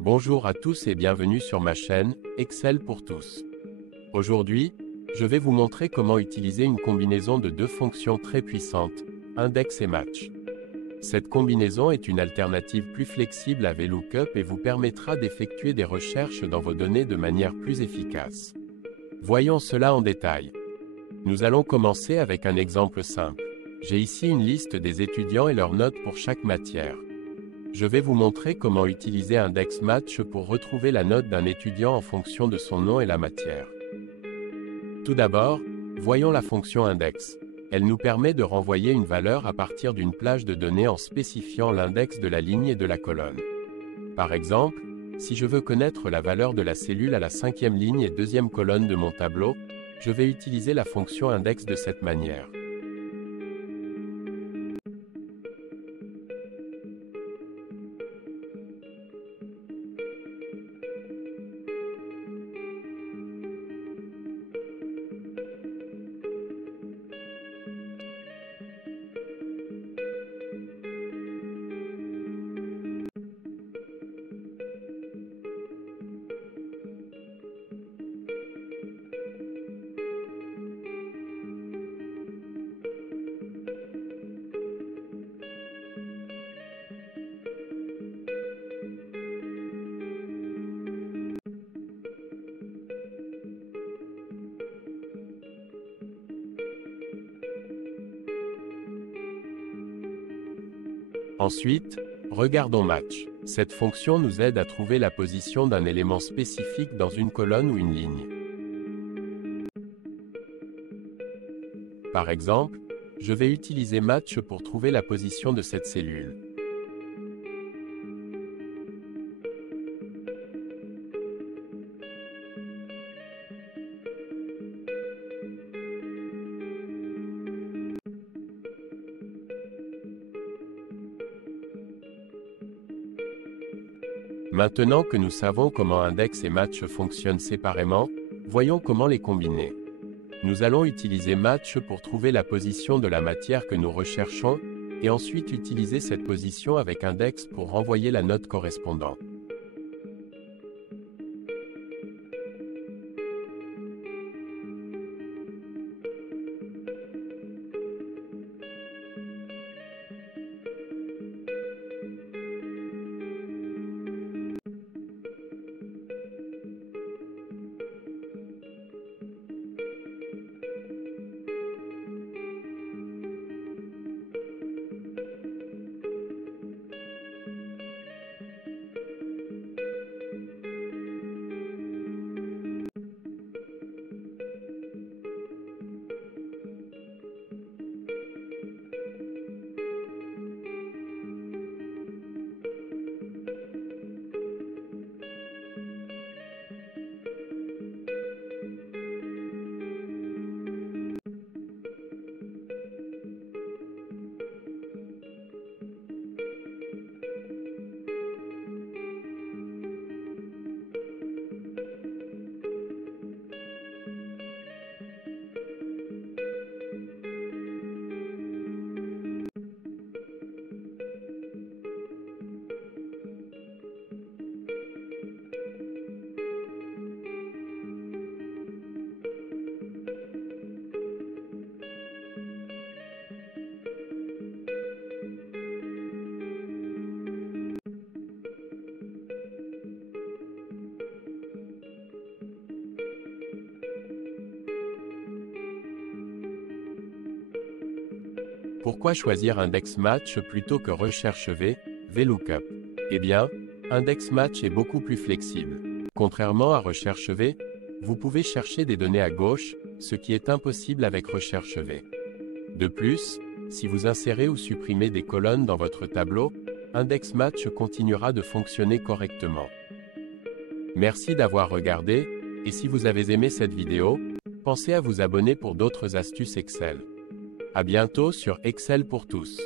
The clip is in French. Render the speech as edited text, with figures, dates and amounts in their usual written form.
Bonjour à tous et bienvenue sur ma chaîne, Excel pour tous. Aujourd'hui, je vais vous montrer comment utiliser une combinaison de deux fonctions très puissantes, index et match. Cette combinaison est une alternative plus flexible à VLOOKUP et vous permettra d'effectuer des recherches dans vos données de manière plus efficace. Voyons cela en détail. Nous allons commencer avec un exemple simple. J'ai ici une liste des étudiants et leurs notes pour chaque matière. Je vais vous montrer comment utiliser index match pour retrouver la note d'un étudiant en fonction de son nom et la matière. Tout d'abord, voyons la fonction index. Elle nous permet de renvoyer une valeur à partir d'une plage de données en spécifiant l'index de la ligne et de la colonne. Par exemple, si je veux connaître la valeur de la cellule à la 5e ligne et 2e colonne de mon tableau, je vais utiliser la fonction index de cette manière. Ensuite, regardons match. Cette fonction nous aide à trouver la position d'un élément spécifique dans une colonne ou une ligne. Par exemple, je vais utiliser match pour trouver la position de cette cellule. Maintenant que nous savons comment index et match fonctionnent séparément, voyons comment les combiner. Nous allons utiliser match pour trouver la position de la matière que nous recherchons, et ensuite utiliser cette position avec index pour renvoyer la note correspondante. Pourquoi choisir index match plutôt que recherche VLOOKUP? Eh bien, index match est beaucoup plus flexible. Contrairement à recherche V, vous pouvez chercher des données à gauche, ce qui est impossible avec recherche V. De plus, si vous insérez ou supprimez des colonnes dans votre tableau, index match continuera de fonctionner correctement. Merci d'avoir regardé, et si vous avez aimé cette vidéo, pensez à vous abonner pour d'autres astuces Excel. À bientôt sur Excel pour tous.